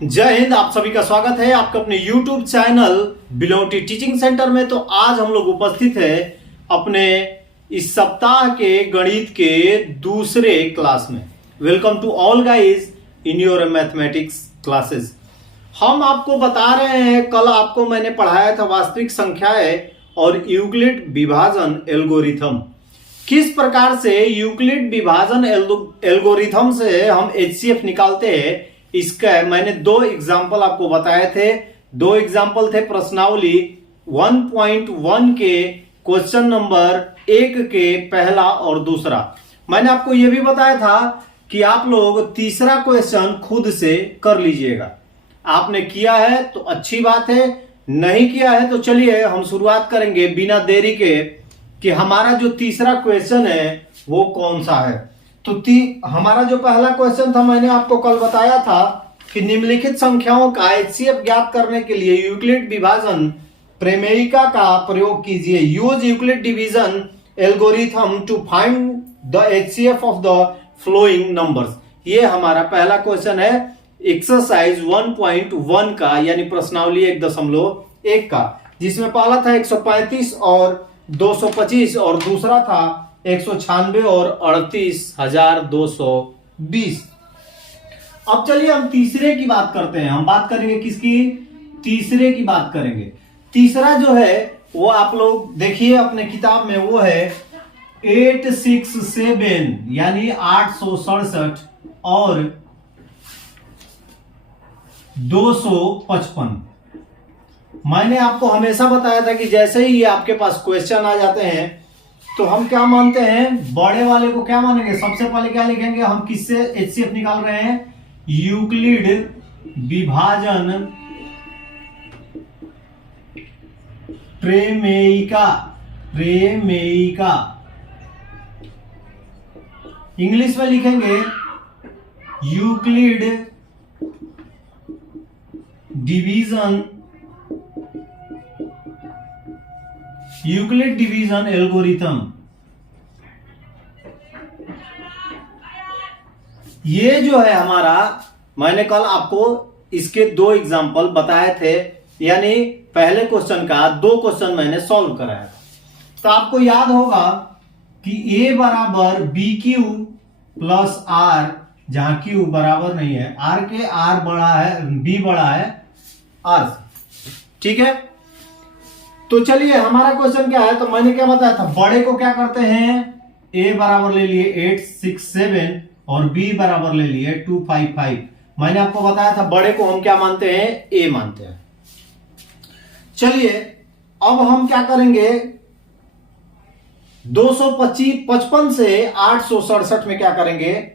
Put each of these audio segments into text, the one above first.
जय हिंद। आप सभी का स्वागत है आपका अपने YouTube channel belong to teaching center में। तो आज हम लोग उपस्थित है अपने इस सप्ताह के गणित के दूसरे क्लास में। Welcome to all guys in your mathematics classes. हम आपको बता रहे हैं, कल आपको मैंने पढ़ाया था वास्तविक संख्याएं और यूक्लिड विभाजन एल्गोरिथम। किस प्रकार से यूक्लिड विभाजन एल्गोरिथम से हम HCF निकालते हैं, इसका मैंने दो एग्जाम्पल आपको बताए थे। दो एग्जाम्पल थे प्रश्नावली 1.1 के क्वेश्चन नंबर 1 के पहला और दूसरा। मैंने आपको यह भी बताया था कि आप लोग तीसरा क्वेश्चन खुद से कर लीजिएगा। आपने किया है तो अच्छी बात है, नहीं किया है तो चलिए हम शुरुआत करेंगे बिना देरी के कि हमारा जो तीसरा क्वेश्चन है वो कौन सा है। तो हमारा जो पहला क्वेश्चन था, मैंने आपको कल बताया था कि निम्नलिखित संख्याओं का HCF ज्ञात करने के लिए यूक्लिड विभाजन प्रमेयिका का प्रयोग कीजिए। Use Euclid division algorithm to find the HCF of the following numbers. ये हमारा पहला क्वेश्चन है एक्सरसाइज 1.1 का, यानी प्रश्नावली 1.1 का, जिसमें पहला था 135 और 225 और दूसरा था 196 और 38,220। अब चलिए हम तीसरे की बात करते हैं। हम बात करेंगे किसकी? तीसरे की बात करेंगे। तीसरा जो है वो आप लोग देखिए अपने किताब में, वो है 867 यानी 867 और 255। मैंने आपको हमेशा बताया था कि जैसे ही ये आपके पास क्वेश्चन आ जाते हैं तो हम क्या मानते हैं, बड़े वाले को क्या मानेंगे? सबसे पहले क्या लिखेंगे हम? किससे HCF निकाल रहे हैं? यूक्लिड विभाजन प्रमेयिका। इंग्लिश में लिखेंगे यूक्लिड डिवीजन एल्गोरिथम। ये जो है हमारा, मैंने कल आपको इसके दो एग्जाम्पल बताए थे, यानी पहले क्वेश्चन का दो क्वेश्चन मैंने सॉल्व कराया था। तो आपको याद होगा कि A बराबर BQ प्लस R, जहां Q बराबर नहीं है R के, R बड़ा है, B बड़ा है R से। ठीक है, तो चलिए हमारा क्वेश्चन क्या है। तो मैंने क्या बताया था, बड़े को क्या करते हैं, A बराबर ले लिए 867 और B बराबर ले लिए 255। मैंने आपको बताया था बड़े को हम क्या मानते हैं? A मानते हैं। चलिए अब हम क्या करेंगे, 255 से 867 में क्या करेंगे,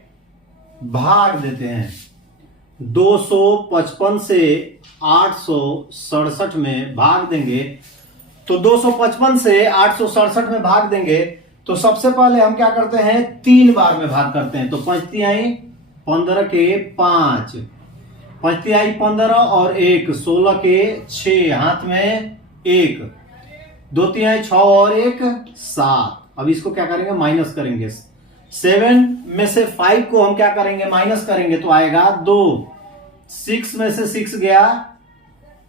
भाग देते हैं। 255 से 867 में भाग देंगे तो 255 से 867 में भाग देंगे तो सबसे पहले हम क्या करते हैं, 3 बार में भाग करते हैं। तो 5 तिहाई 15 के 5, 5 तिहाई 15 और 1 16 के 6, हाथ में 1, 2 तिहाई 6 और 1 7। अब इसको क्या करेंगे, माइनस करेंगे। 7 में से 5 को हम क्या करेंगे, माइनस करेंगे तो आएगा 2। 6 में से 6 गया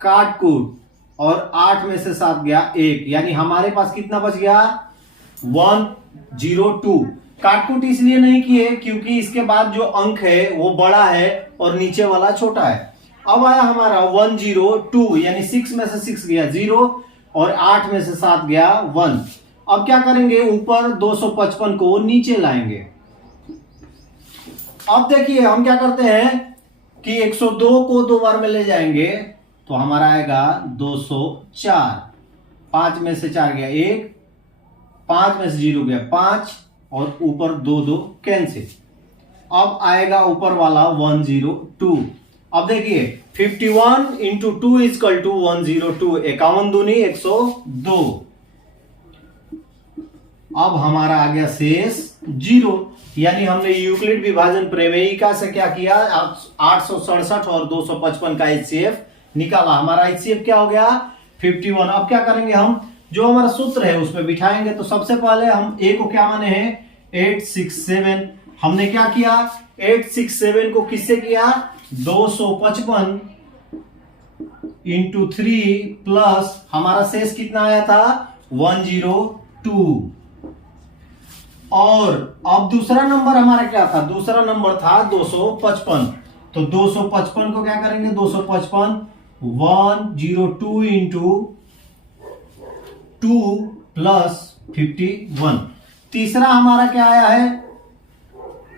काट कूट और 8 में से 7 गया 1, यानी हमारे पास कितना बच गया, 102। काटकूट इसलिए नहीं किए क्योंकि इसके बाद जो अंक है वो बड़ा है और नीचे वाला छोटा है। अब आया हमारा 102, यानी 6 में से 6 गया 0 और 8 में से 7 गया 1। अब क्या करेंगे, ऊपर 255 को नीचे लाएंगे। अब देखिए हम क्या करते हैं कि 102 को 2 बार में ले जाएंगे तो हमारा आएगा 204। 5 में से 4 गया 1, 5 में से 0 गया 5 और ऊपर 2 2 कैंसिल। अब आएगा ऊपर वाला 102। अब देखिए 51 इंटू 2 इजकल टू 102, 51 दूनी 102। अब हमारा आ गया शेष 0, यानी हमने यूक्लिड विभाजन प्रमेयिका से क्या किया, 867 और 255 का HCF निकाला। हमारा HCF क्या हो गया, 51। अब क्या करेंगे हम, जो हमारा सूत्र है उसमें बिठाएंगे। तो सबसे पहले हम A को क्या माने हैं, 867। हमने क्या किया, 867 को किससे किया, 255 इंटू 3 प्लस हमारा शेष कितना आया था 102। और अब दूसरा नंबर हमारा क्या था, दूसरा नंबर था 255। तो 255 को क्या करेंगे, 255 102 इंटू 2 प्लस 51। तीसरा हमारा क्या आया है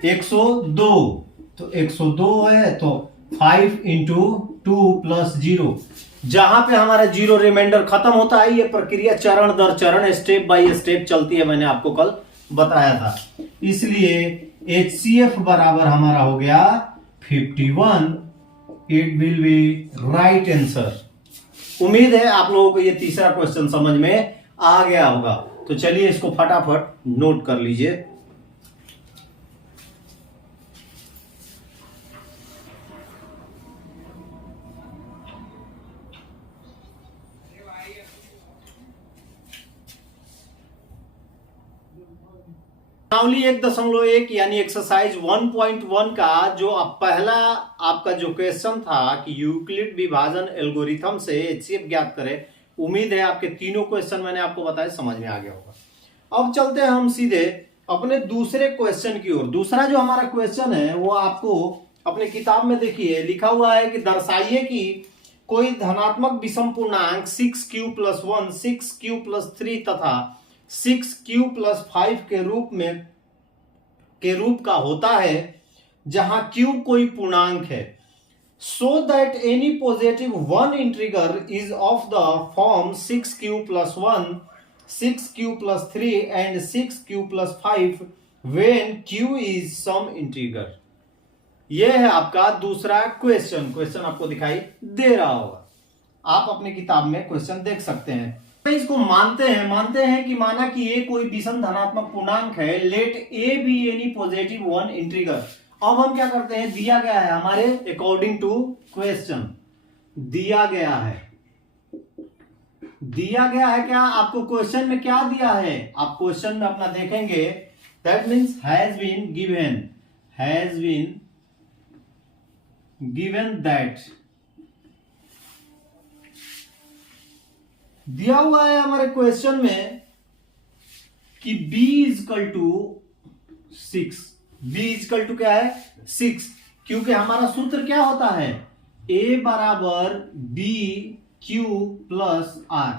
102। तो 102 है तो 5 इंटू 2 प्लस 0। जहां पे हमारा जीरो रिमाइंडर खत्म होता है, ये प्रक्रिया चरण दर चरण स्टेप बाय स्टेप चलती है, मैंने आपको कल बताया था। इसलिए HCF बराबर हमारा हो गया 51। It will be right answer. उम्मीद है आप लोगों को ये तीसरा क्वेश्चन समझ में आ गया होगा। तो चलिए इसको फटाफट नोट कर लीजिए। प्रश्नावली 1.1 यानी एक्सरसाइज 1.1 का जो पहला आपका जो क्वेश्चन था कि यूक्लिड विभाजन एल्गोरिथम से HCF ज्ञात करें। उम्मीद है आपके तीनों क्वेश्चन मैंने आपको बताया समझ में आ गया होगा। अब चलते हैं हम सीधे अपने दूसरे क्वेश्चन की ओर। दूसरा जो हमारा क्वेश्चन है वो आपको अपने किताब में देखिए लिखा हुआ है कि दर्शाइए कि कोई धनात्मक विषम पूर्णांक 6q + 1, 6q + 3 तथा 6q + 5 के रूप का होता है जहां q कोई पूर्णांक है, so that any positive one integer is of the form 6q + 1, 6q + 3 and 6q + 5 when q is some integer। यह है आपका दूसरा क्वेश्चन। क्वेश्चन आपको दिखाई दे रहा होगा, आप अपनी किताब में क्वेश्चन देख सकते हैं। इसको मानते हैं कि माना कि ये कोई विषम धनात्मक पूर्णांक है, let a be any positive one integer. अब हम क्या करते हैं, दिया गया है हमारे अकॉर्डिंग टू क्वेश्चन, दिया गया है क्या आपको क्वेश्चन में क्या दिया है, आप क्वेश्चन में अपना देखेंगे। That means has been given that दिया हुआ है हमारे क्वेश्चन में कि b = 6। b = क्या है 6, क्योंकि हमारा सूत्र क्या होता है a बराबर b q + r,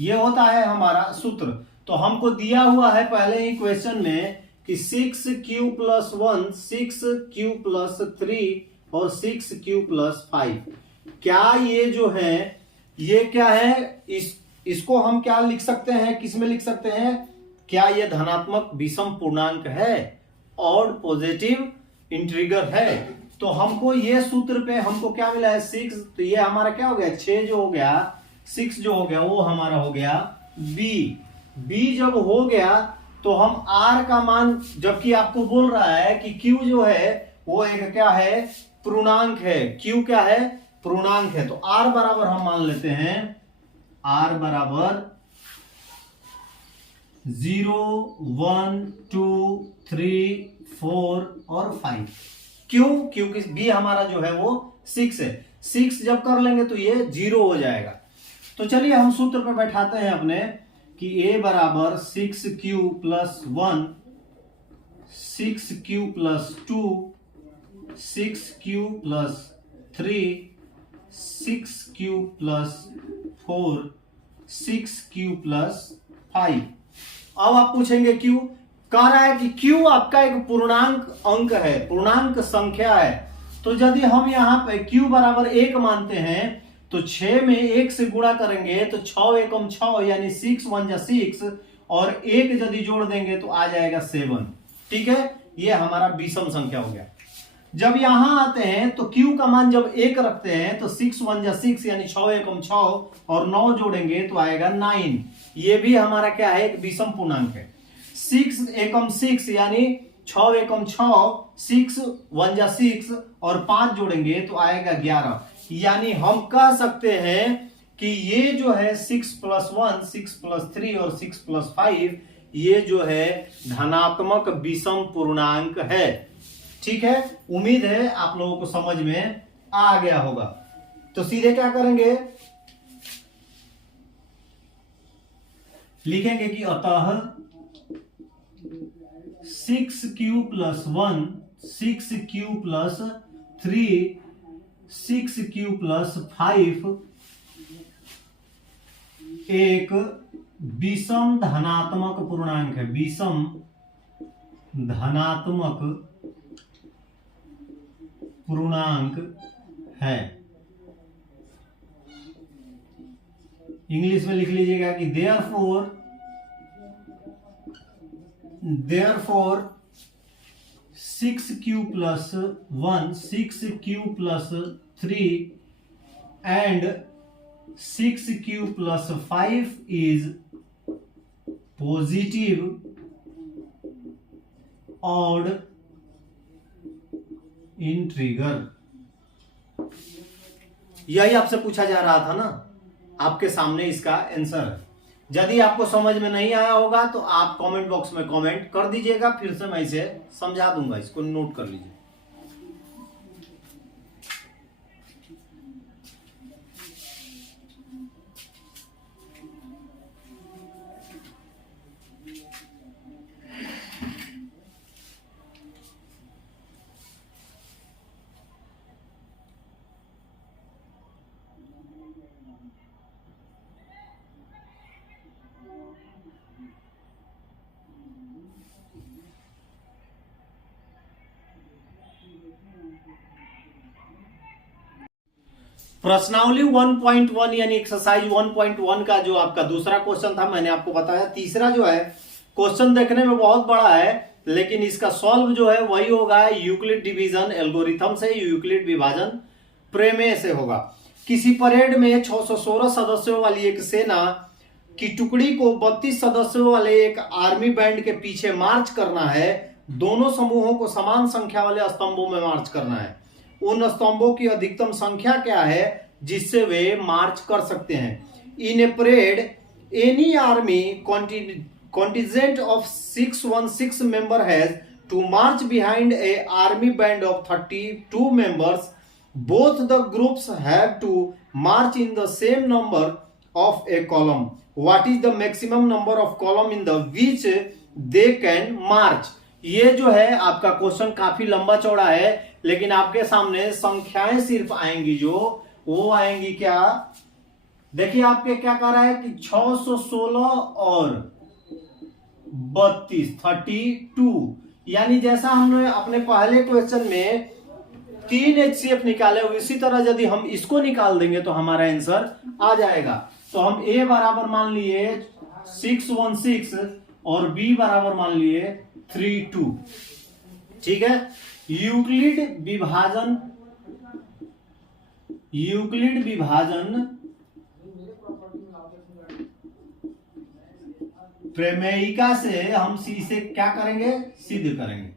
ये होता है हमारा सूत्र। तो हमको दिया हुआ है पहले ही क्वेश्चन में कि 6q + 1, 6q + 3 और 6q + 5। क्या ये जो है ये क्या है, इसको हम क्या लिख सकते हैं, किसमें लिख सकते हैं, क्या ये धनात्मक विषम पूर्णांक है और पॉजिटिव इंटीगर है। तो हमको ये सूत्र पे हमको क्या मिला है 6। तो ये हमारा क्या हो गया 6 जो हो गया, 6 जो हो गया वो हमारा हो गया b जब हो गया तो हम r का मान, जबकि आपको बोल रहा है कि q जो है वो एक क्या है पूर्णांक है, q क्या है पूर्णांक है। तो r बराबर हम मान लेते हैं r बराबर 0, 1, 2, 3, 4 और 5। क्यों, क्योंकि b हमारा जो है वो 6 है। 6 जब कर लेंगे तो ये 0 हो जाएगा। तो चलिए हम सूत्र पे बैठाते हैं अपने कि a बराबर 6q + 1, 6q + 2, 6q + 3, 6q + 4, 6q + 5। अब आप पूछेंगे क्यों, कह रहा है कि क्यों आपका एक पूर्णांक अंक है, पूर्णांक संख्या है। तो यदि हम यहाँ पे q बराबर 1 मानते हैं तो 6 में 1 से गुणा करेंगे तो 6 एकम 6 यानी 6 1 जा 6 और 1 यदि जोड़ देंगे तो आ जाएगा 7। ठीक है, ये हमारा विषम संख्या हो गया। जब यहां आते हैं तो q का मान जब 1 रखते हैं तो 6 1 जा 6 यानी 6 एकम 6 और 9 जोड़ेंगे तो आएगा 9। ये भी हमारा क्या है एक विषम पूर्णांक है। 6 एकम 6 यानी 6 एकम 6, 6 1 जा 6 और 5 जोड़ेंगे तो आएगा 11। यानी हम कह सकते हैं कि ये जो है 6 + 1, 6 + 3 और 6 + 5 ये जो है धनात्मक विषम पूर्णांक है। ठीक है, उम्मीद है आप लोगों को समझ में आ गया होगा। तो सीधे क्या करेंगे, लिखेंगे कि अतः 6q + 1 6q + 3 6q + 5 एक विषम धनात्मक पूर्णांक है, विषम धनात्मक पूर्णांक है। इंग्लिश में लिख लीजिएगा कि therefore 6q + 1 6q + 3 and 6q + 5 is positive odd इंट्रीगर। यही आपसे पूछा जा रहा था ना, आपके सामने इसका आंसर है। यदि आपको समझ में नहीं आया होगा तो आप कमेंट बॉक्स में कमेंट कर दीजिएगा, फिर से मैं इसे समझा दूंगा, इसको नोट कर लीजिए। प्रश्नावली 1.1 यानी एक्सरसाइज 1.1 का जो आपका दूसरा क्वेश्चन था, मैंने आपको बताया। तीसरा जो है क्वेश्चन देखने में बहुत बड़ा है, लेकिन इसका सॉल्व जो है वही होगा यूक्लिड डिवीजन एल्गोरिथम से, यूक्लिड विभाजन प्रमेय से होगा। किसी परेड में 616 सदस्यों वाली एक सेना की टुकड़ी को 32 सदस्यों वाले एक आर्मी बैंड के पीछे मार्च करना है। दोनों समूहों को समान संख्या वाले स्तंभों में मार्च करना है। उन स्तंभों की अधिकतम संख्या क्या है जिससे वे मार्च कर सकते हैं। In a parade any army contingent of 616 member has to march behind a army band of 32 members. Both the groups have to march in the same number of a column. What is the maximum number of column in the which they can march? ये जो है आपका question काफी लंबा चौड़ा है, लेकिन आपके सामने संख्याएं सिर्फ आएंगी, जो वो आएंगी क्या, देखिए आपके क्या कह रहा है कि 616 और 32 32, यानी जैसा हमने अपने पहले क्वेश्चन में 3 HCF निकाले, इसी तरह यदि हम इसको निकाल देंगे तो हमारा आंसर आ जाएगा। तो हम A बराबर मान लिए 616 और B बराबर मान लिए 32। ठीक है, यूक्लिड विभाजन प्रमेयिका से हम इसे क्या करेंगे, सिद्ध करेंगे।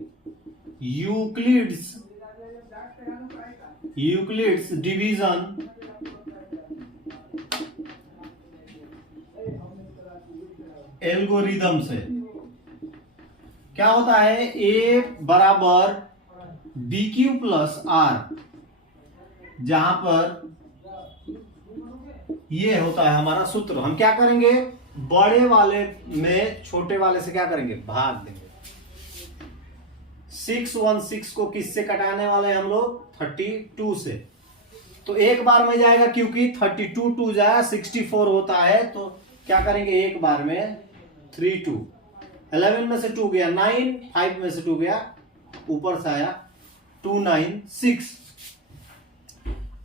यूक्लिड्स डिवीजन एल्गोरिदम से क्या होता है, A बराबर BQ + R, जहां पर ये होता है हमारा सूत्र। हम क्या करेंगे, बड़े वाले में छोटे वाले से क्या करेंगे, भाग देंगे। 616 को किससे कटाने वाले हैं हम लोग, 32 से। तो एक बार में जाएगा, क्योंकि 32 2 जाए 64 होता है, तो क्या करेंगे, एक बार में 3 2, 11 में से 2 गया 9, 5 में से 2 गया, ऊपर से आया 2 9 6।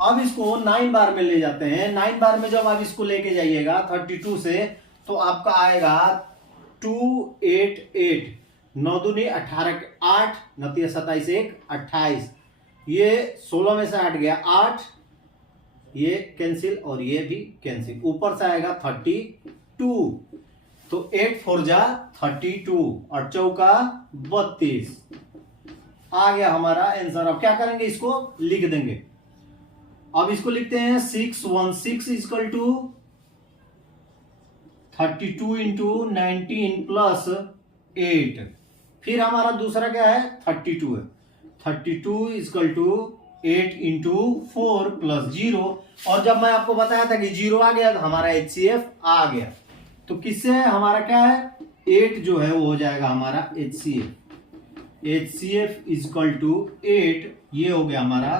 अब इसको 9 बार में ले जाते हैं। 9 बार में जब आप इसको लेके जाइएगा 32 से, तो आपका आएगा 2 8 8, 9 दूनी 18, 8 9 27 1 28, ये 16 में से 8 गया 8, ये कैंसिल और ये भी कैंसिल, ऊपर से आएगा 32। तो 8 4 जा 32 और चौका 32, आ गया हमारा आंसर। अब क्या करेंगे, इसको लिख देंगे। अब इसको लिखते हैं 616 = 32 × 19 + 8। फिर हमारा दूसरा क्या है, 32 है। 32 इक्वल टू 8 इंटू 4 प्लस 0। और जब मैं आपको बताया था कि 0 आ गया तो हमारा HCF आ गया। तो किससे हमारा क्या है, 8 जो है वो हो जाएगा हमारा HCF इक्वल टू 8, ये हो गया हमारा,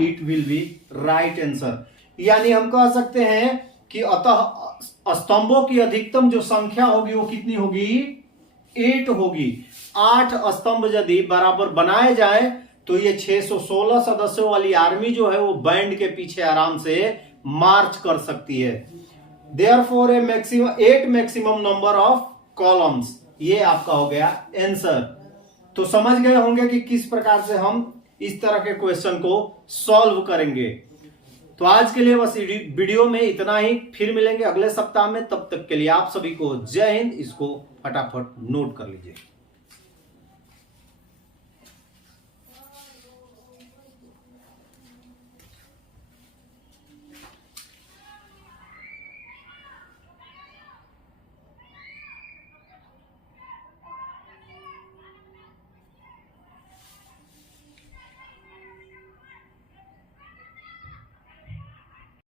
it will be right answer. यानी हम कह सकते हैं कि अतः स्तंभों की अधिकतम जो संख्या होगी वो कितनी होगी, 8 होगी। 8 स्तंभ यदि बराबर बनाए जाए तो ये 616 सदस्यों वाली आर्मी जो है वो बैंड के पीछे आराम से मार्च कर सकती है। Therefore A maximum 8 maximum number of columns, ये आपका हो गया आंसर। तो समझ गए होंगे कि किस प्रकार से हम इस तरह के क्वेश्चन को सॉल्व करेंगे। तो आज के लिए बस वीडियो में इतना ही, फिर मिलेंगे अगले सप्ताह में। तब तक के लिए आप सभी को जय हिंद। इसको फटाफट नोट कर लीजिए।